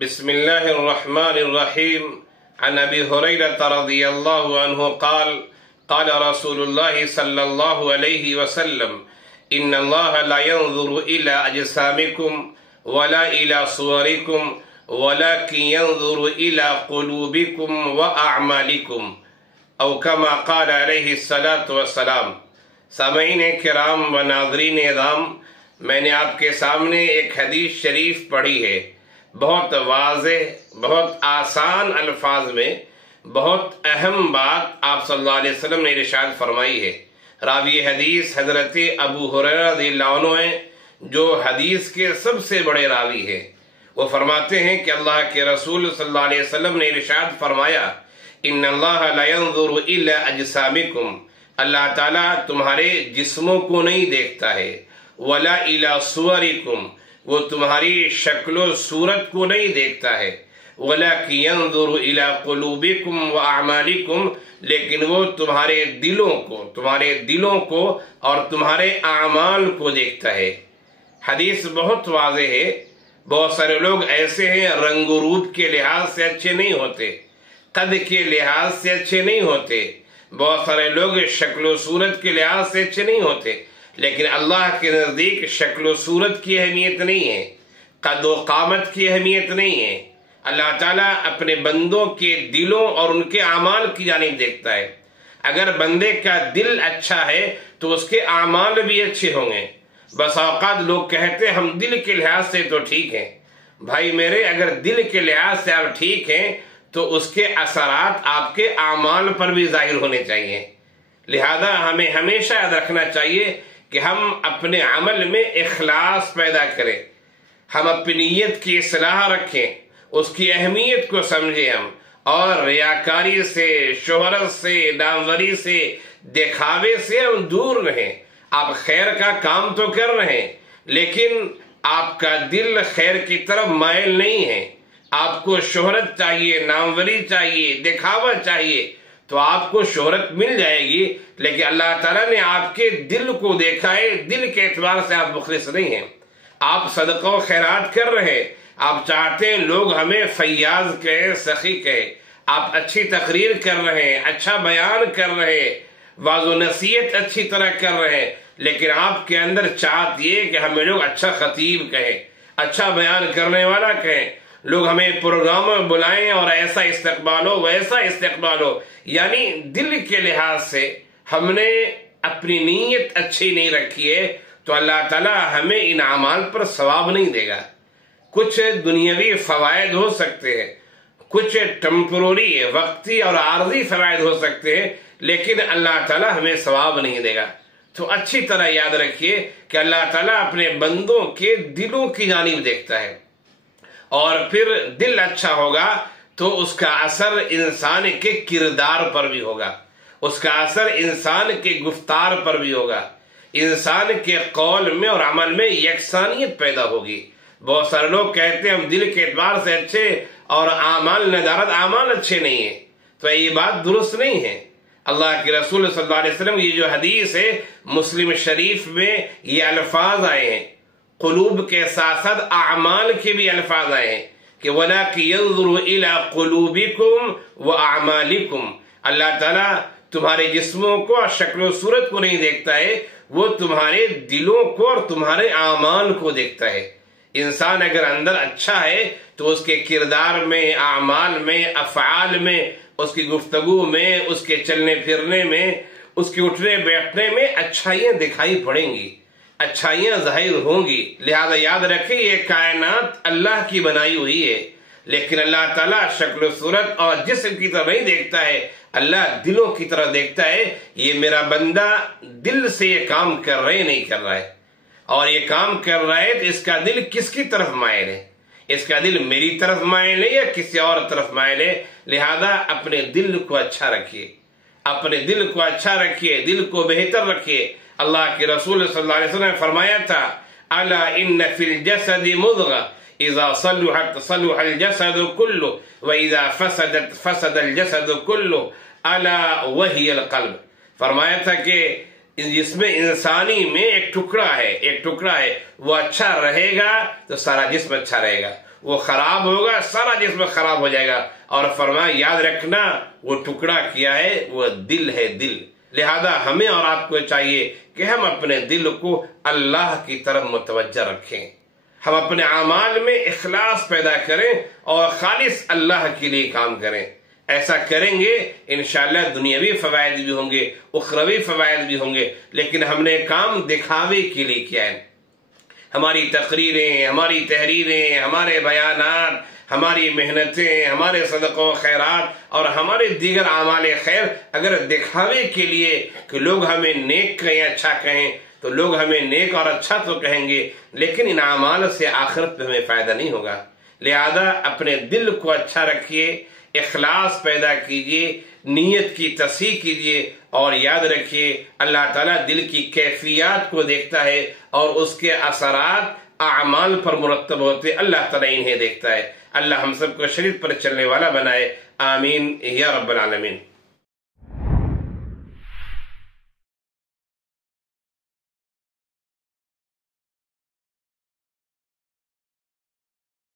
بسم الله الرحمن الرحيم عن أبي هريرة رضي الله عنه قال قال رسول الله صلى الله عليه وسلم إن الله لا ينظر إلى أجسامكم ولا إلى صوركم ولكن ينظر إلى قلوبكم وأعمالكم أو كما قال عليه الصلاة والسلام۔ سامعین کرام و ناظرین اعظام، میں نے آپ کے سامنے ایک حدیث شریف پڑھی ہے، بہت واضح، بہت آسان الفاظ میں بہت اہم بات آپ صلی اللہ علیہ وسلم نے ارشاد فرمائی ہے۔ راوی حدیث حضرت ابو ہریرہ رضی اللہ عنہ ہیں، جو حدیث کے سب سے بڑے راوی ہیں۔ وہ فرماتے ہیں کہ اللہ کے رسول صلی اللہ علیہ وسلم نے ارشاد فرمایا، ان اللہ لا ينظر الی اجسامکم، اللہ تعالیٰ تمہارے جسموں کو نہیں دیکھتا ہے، ولا الی صورکم، وہ تمہاری شکل و صورت کو نہیں دیکھتا ہے، وَلَكِنْ يَنْظُرُ إِلَىٰ قُلُوبِكُمْ وَأَعْمَالِكُمْ، لیکن وہ تمہارے دلوں کو اور تمہارے اعمال کو دیکھتا ہے۔ حدیث بہت واضح ہے۔ بہت سارے لوگ ایسے ہیں رنگ و روپ کے لحاظ سے اچھے نہیں ہوتے، قد کے لحاظ سے اچھے نہیں ہوتے، بہت سارے لوگ شکل و صورت کے لحاظ سے اچھے نہیں ہوتے، لیکن اللہ کے نزدیک شکل و صورت کی اہمیت نہیں ہے، قد و قامت کی اہمیت نہیں ہے۔ اللہ تعالیٰ اپنے بندوں کے دلوں اور ان کے اعمال کی جانب دیکھتا ہے۔ اگر بندے کا دل اچھا ہے تو اس کے اعمال بھی اچھے ہوں گے۔ بس اوقات لوگ کہتے ہیں ہم دل کے لحاظ سے تو ٹھیک ہیں۔ بھائی میرے، اگر دل کے لحاظ سے آپ ٹھیک ہیں تو اس کے اثرات آپ کے اعمال پر بھی ظاہر ہونے چاہیے۔ لہذا ہمیں ہمیشہ یاد رکھنا چاہیے کہ ہم اپنے عمل میں اخلاص پیدا کریں، ہم اپنی نیت کی اصلاح رکھیں، اس کی اہمیت کو سمجھیں ہم، اور ریاکاری سے، شہرت سے، ناموری سے، دکھاوے سے ہم دور رہیں۔ آپ خیر کا کام تو کر رہے ہیں لیکن آپ کا دل خیر کی طرف مائل نہیں ہے۔ آپ کو شہرت چاہیے، ناموری چاہیے، دکھاوا چاہیے تو آپ کو شہرت مل جائے گی، لیکن اللہ تعالیٰ نے آپ کے دل کو دیکھا ہے، دل کے اعتبار سے آپ مخلص نہیں ہیں۔ آپ صدقہ و خیرات کر رہے ہیں، آپ چاہتے ہیں لوگ ہمیں فیاض کہیں، سخی کہیں، آپ اچھی تقریر کر رہے ہیں، اچھا بیان کر رہے ہیں، واعظ و نصیحت اچھی طرح کر رہے ہیں، لیکن آپ کے اندر چاہت یہ کہ ہمیں لوگ اچھا خطیب کہیں، اچھا بیان کرنے والا کہیں، لوگ ہمیں پروگرام میں بلائیں اور ایسا استقبال ہو، ویسا استقبال ہو۔ یعنی دل کے لحاظ سے ہم نے اپنی نیت اچھی نہیں رکھی ہے تو اللہ تعالیٰ ہمیں ان اعمال پر ثواب نہیں دے گا۔ کچھ دنیاوی فوائد ہو سکتے ہیں، کچھ ٹیمپروری وقتی اور عارضی فوائد ہو سکتے ہیں، لیکن اللہ تعالیٰ ہمیں ثواب نہیں دے گا۔ تو اچھی طرح یاد رکھیے کہ اللہ تعالیٰ اپنے بندوں کے دلوں کی جانب دیکھتا ہے، اور پھر دل اچھا ہوگا تو اس کا اثر انسان کے کردار پر بھی ہوگا، اس کا اثر انسان کے گفتار پر بھی ہوگا، انسان کے قول میں اور عمل میں یکسانیت پیدا ہوگی۔ بہت سارے لوگ کہتے ہیں ہم دل کے اعتبار سے اچھے اور اعمال ندارت اعمال اچھے نہیں ہیں، تو یہ بات درست نہیں ہے۔ اللہ کے رسول صلی اللہ علیہ وسلم، یہ جو حدیث ہے مسلم شریف میں یہ الفاظ آئے ہیں، قلوب کے ساتھ ساتھ اعمال کے بھی الفاظ آئے ہیں کہ وَلَكِنْ يَنْظُرُ إِلَىٰ قُلُوبِكُمْ وَأَعْمَالِكُمْ، اللہ تعالیٰ تمہارے جسموں کو اور شکل و صورت کو نہیں دیکھتا ہے، وہ تمہارے دلوں کو اور تمہارے اعمال کو دیکھتا ہے۔ انسان اگر اندر اچھا ہے تو اس کے کردار میں، اعمال میں، افعال میں، اس کی گفتگو میں، اس کے چلنے پھرنے میں، اس کے اٹھنے بیٹھنے میں اچھائیاں دکھائی پڑیں گی، اچھائیاں ظاہر ہوں گی۔ لہذا یاد رکھیں یہ کائنات اللہ کی بنائی ہوئی ہے، لیکن اللہ تعالیٰ شکل و صورت اور جسم کی طرح نہیں دیکھتا ہے، اللہ دلوں کی طرح دیکھتا ہے۔ یہ میرا بندہ دل سے یہ کام کر رہا ہے نہیں کر رہا ہے، اور یہ کام کر رہا ہے تو اس کا دل کس کی طرف مائل ہے؟ اس کا دل میری طرف مائل ہے یا کسی اور طرف مائل ہے؟ لہذا اپنے دل کو اچھا رکھیے، اپنے دل کو اچھا رکھیے، دل کو بہتر رکھیے۔ اللہ کے رسول صلی اللہ علیہ وسلم نے فرمایا تھا الا ان فی الجسد مضغہ اذا صلحت صلح الجسد کلہ واذا فسدت فسد الجسد کلہ الا وہی القلب۔ فرمایا تھا کہ جس میں انسانی میں ایک ٹکڑا ہے وہ اچھا رہے گا تو سارا جسم اچھا رہے گا، وہ خراب ہوگا، سارا جسم خراب ہو جائے گا۔ اور فرمایا یاد رکھنا وہ ٹکڑا کیا ہے وہ دل ہے، دل۔ لہذا ہمیں اور آپ کو چاہیے کہ ہم اپنے دل کو اللہ کی طرف متوجہ رکھیں، ہم اپنے اعمال میں اخلاص پیدا کریں اور خالص اللہ کے لیے کام کریں۔ ایسا کریں گے انشاءاللہ دنیاوی فوائد بھی ہوں گے، اخروی فوائد بھی ہوں گے۔ لیکن ہم نے کام دکھاوے کے لیے کیا ہے، ہماری تقریریں، ہماری تحریریں، ہمارے بیانات، ہماری محنتیں، ہمارے صدقوں خیرات اور ہمارے دیگر اعمال خیر اگر دکھاوے کے لیے کہ لوگ ہمیں نیک کہیں، اچھا کہیں، تو لوگ ہمیں نیک اور اچھا تو کہیں گے لیکن ان اعمال سے آخرت پہ ہمیں فائدہ نہیں ہوگا۔ لہذا اپنے دل کو اچھا رکھیے، اخلاص پیدا کیجیے، نیت کی تصحیح کیجیے اور یاد رکھیے اللہ تعالیٰ دل کی کیفیات کو دیکھتا ہے اور اس کے اثرات اعمال پر مرتب ہوتے اللہ تعالیٰ انہیں دیکھتا ہے۔ اللہ ہم سب کو شریعت پر چلنے والا بنائے، آمین یا رب العالمین۔